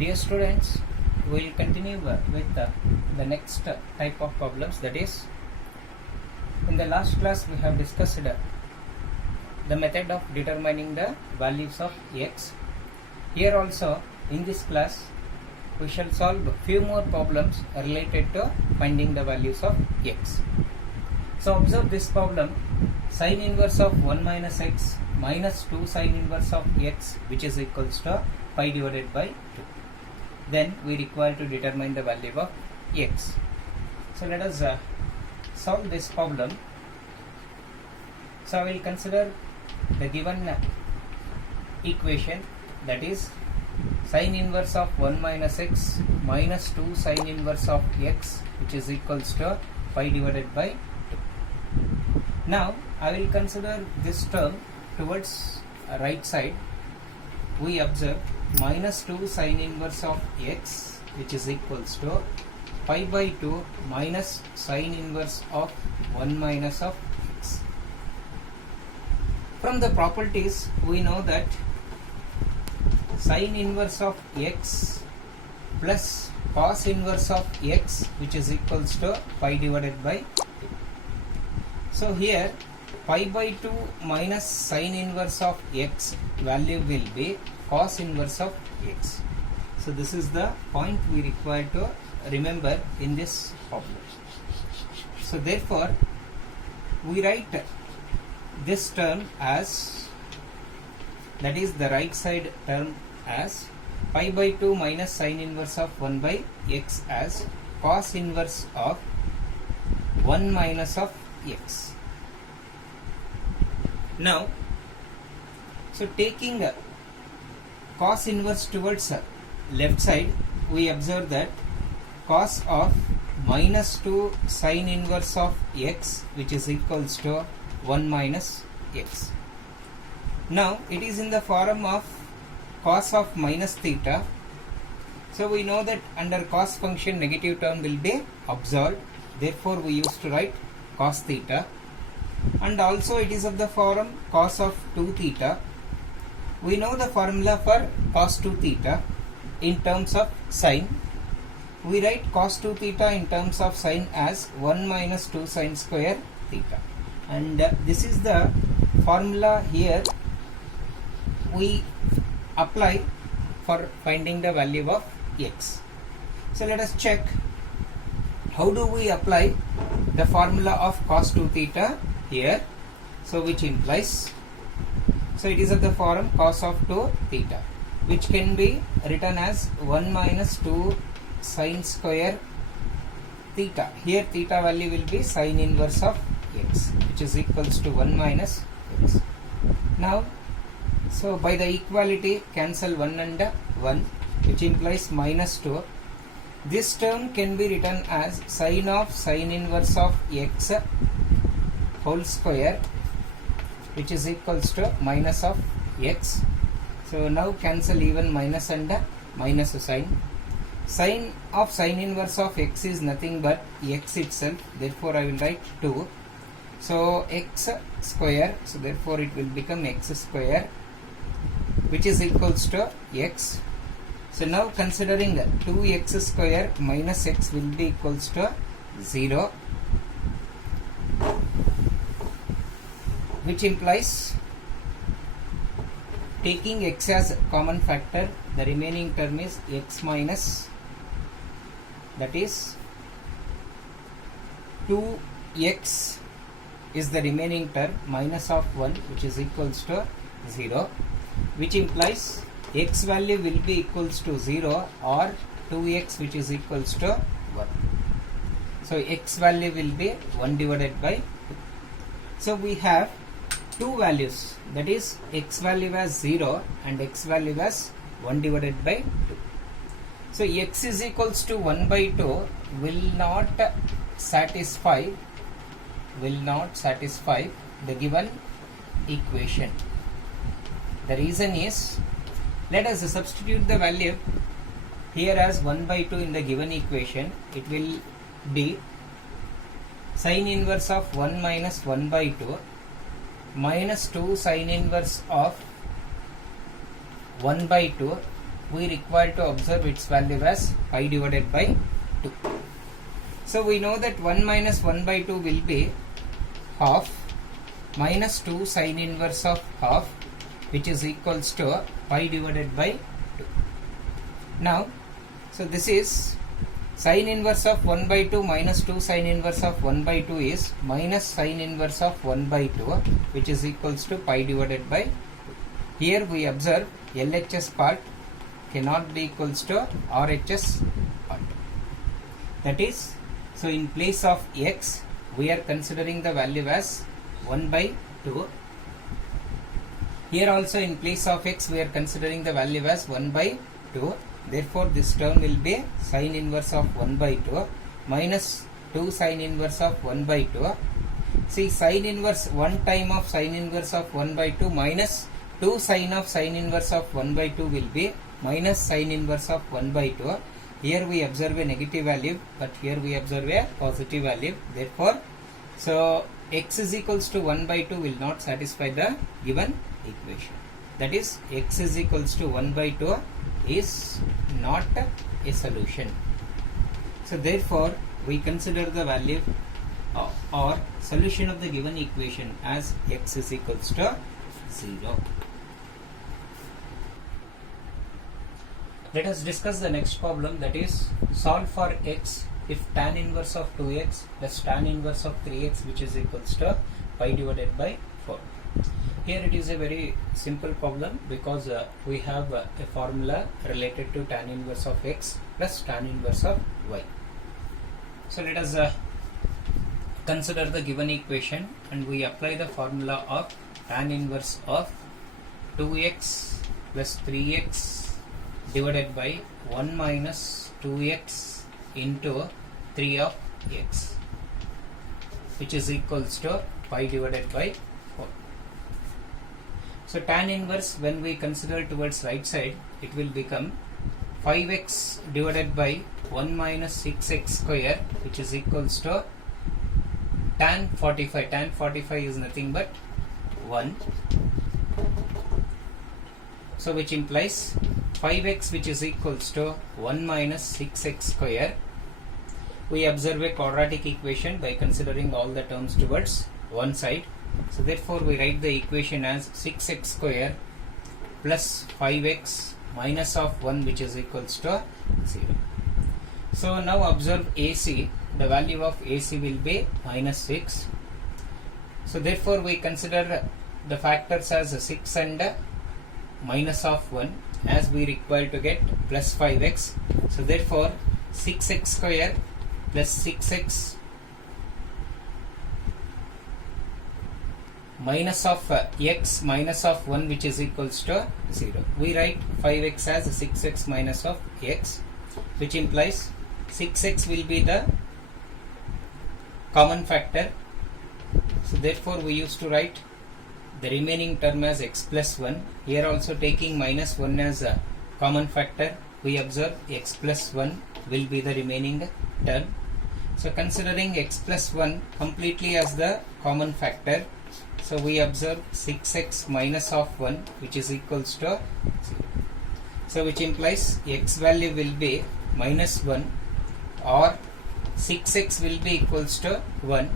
Dear students, we will continue with the next type of problems, that is, in the last class we have discussed the method of determining the values of x. Here also in this class we shall solve few more problems related to finding the values of x. So observe this problem: sin inverse of 1 minus x minus 2 sin inverse of x, which is equals to pi divided by 2. Then we require to determine the value of x. So let us solve this problem. So I will consider the given equation, that is sin inverse of 1 minus x minus 2 sin inverse of x, which is equals to pi divided by 2. Now I will consider this term towards right side. We observe minus 2 sin inverse of x, which is equals to pi by 2 minus sin inverse of 1 minus of x. From the properties we know that sin inverse of x plus cos inverse of x, which is equals to pi divided by 2. So here pi by 2 minus sin inverse of x value will be cos inverse of x. So this is the point we require to remember in this problem. So therefore we write this term as, that is the right side term, as pi by 2 minus sin inverse of 1 by x as cos inverse of 1 minus of x. Now, so taking cos inverse towards left side, we observe that cos of minus 2 sin inverse of x, which is equals to 1 minus x. Now it is in the form of cos of minus theta. So we know that under cos function negative term will be observed. Therefore we used to write cos theta. And also it is of the form cos of 2 theta. We know the formula for cos 2 theta in terms of sine. We write cos 2 theta in terms of sine as 1 minus 2 sine square theta. And this is the formula here we apply for finding the value of x. So let us check how do we apply the formula of cos 2 theta here. So which implies, so it is of the form cos of 2 theta, which can be written as 1 minus 2 sine square theta. Here theta value will be sine inverse of x, which is equals to 1 minus x. Now so by the equality cancel 1 and 1, which implies minus 2. This term can be written as sine of sine inverse of x whole square, which is equals to minus of x. So now cancel even minus and minus sign. Sine of sine inverse of x is nothing but x itself. Therefore I will write 2. So x square. So therefore it will become x square, which is equals to x. So now considering 2x square minus x will be equals to 0, which implies taking x as common factor, the remaining term is x minus, that is 2x is the remaining term, minus of 1, which is equals to 0, which implies x value will be equals to 0 or 2x, which is equals to 1. So x value will be 1 divided by 2. So we have two values, that is x value as 0 and x value as 1 divided by 2. So x is equals to 1 by 2 will not satisfy the given equation. The reason is, let us substitute the value here as 1 by 2 in the given equation. It will be sin inverse of 1 minus 1 by 2 minus 2 sin inverse of 1 by 2 we require to observe its value as pi divided by 2. So we know that 1 minus 1 by 2 will be half minus 2 sine inverse of half, which is equals to pi divided by 2. Now, so this is sine inverse of 1 by 2 minus 2 sine inverse of 1 by 2 is minus sine inverse of 1 by 2, which is equals to pi divided by 2. Here we observe LHS part cannot be equals to RHS part. That is, so in place of x, we are considering the value as 1 by 2. Here also in place of x, we are considering the value as 1 by 2. Therefore, this term will be sine inverse of 1 by 2 minus 2 sine inverse of 1 by 2. See, sine inverse 1 time of sine inverse of 1 by 2 minus 2 sine of sine inverse of 1 by 2 will be minus sine inverse of 1 by 2. Here we observe a negative value, but here we observe a positive value. Therefore, so x is equals to 1 by 2 will not satisfy the given equation. That is, x is equals to 1 by 2 is not a solution. So therefore, we consider the value or solution of the given equation as x is equals to 0. Let us discuss the next problem, that is solve for x if tan inverse of 2x plus tan inverse of 3x, which is equals to pi divided by 4. Here it is a very simple problem because we have a formula related to tan inverse of x plus tan inverse of y. So let us consider the given equation and we apply the formula of tan inverse of 2x plus 3x divided by 1 minus 2x into 3 of x, which is equals to pi divided by 4. So tan inverse, when we consider towards right side, it will become 5x divided by 1 minus 6x square, which is equals to tan 45. Tan 45 is nothing but 1. So which implies 5x, which is equals to 1 minus 6x square. We observe a quadratic equation by considering all the terms towards one side. So therefore we write the equation as 6x square plus 5x minus of 1, which is equals to 0. So now observe AC. The value of AC will be minus 6. So therefore we consider the factors as 6 and minus of 1, as we require to get plus 5x. So therefore 6x square plus 6x minus of x minus of 1, which is equals to 0. We write 5x as 6x minus of x, which implies 6x will be the common factor. So therefore we used to write the remaining term as x plus 1. Here also taking minus 1 as a common factor, we observe x plus 1 will be the remaining term. So considering x plus 1 completely as the common factor, so we observe 6x minus of 1, which is equals to 0. So which implies x value will be minus 1 or 6x will be equals to 1,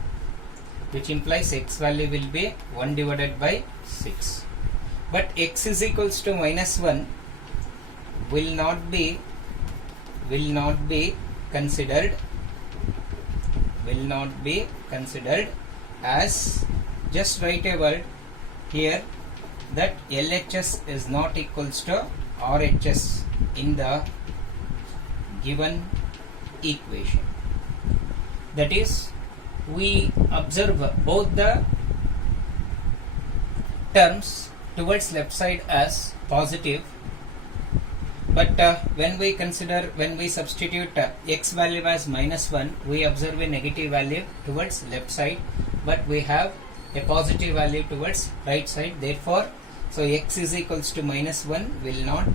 which implies x value will be 1 divided by 6. But x is equals to minus 1 will not be considered as, just write a word here that LHS is not equals to RHS in the given equation. That is, we observe both the terms towards left side as positive, but when we substitute x value as minus 1, we observe a negative value towards left side, but we have a positive value towards right side. Therefore, so x is equals to minus 1 will not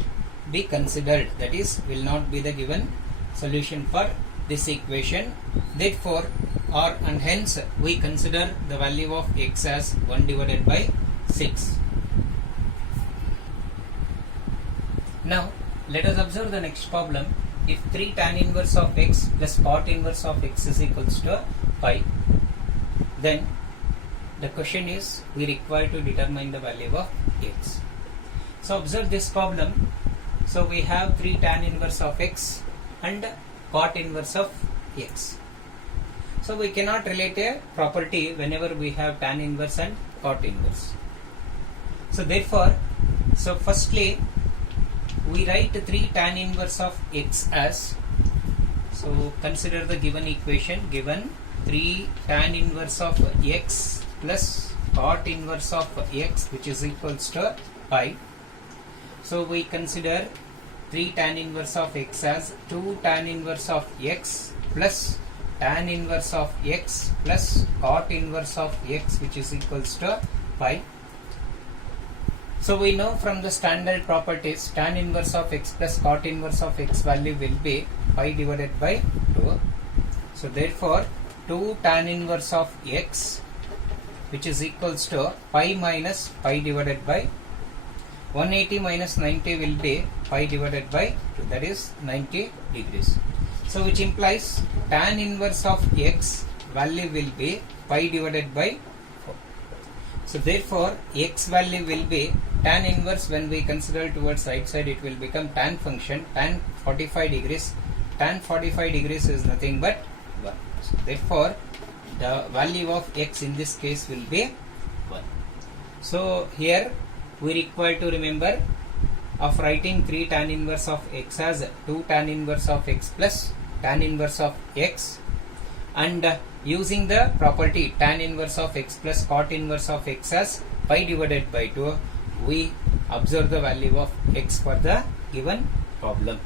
be considered, that is, will not be the given solution for this equation. Therefore, and hence we consider the value of x as 1 divided by 6. Now let us observe the next problem. If 3 tan inverse of x plus cot inverse of x is equals to pi, then the question is we require to determine the value of x. So observe this problem. So we have 3 tan inverse of x and cot inverse of x. So we cannot relate a property whenever we have tan inverse and cot inverse. So therefore, firstly we write 3 tan inverse of x as, so consider the given equation, given 3 tan inverse of x plus cot inverse of x, which is equals to pi. So we consider 3 tan inverse of x as 2 tan inverse of x plus tan inverse of x plus cot inverse of x, which is equals to pi. So we know from the standard properties, tan inverse of x plus cot inverse of x value will be pi divided by 2. So therefore 2 tan inverse of x, which is equals to pi minus pi divided by 180 minus 90 will be pi divided by 2, that is 90 degrees. So which implies tan inverse of x value will be pi divided by 4. So therefore x value will be tan inverse, when we consider towards right side it will become tan function, tan 45 degrees. Tan 45 degrees is nothing but 1. So therefore the value of x in this case will be 1. So here we require to remember of writing 3 tan inverse of x as 2 tan inverse of x plus tan inverse of x, and using the property tan inverse of x plus cot inverse of x as pi divided by 2, we observe the value of x for the given problem.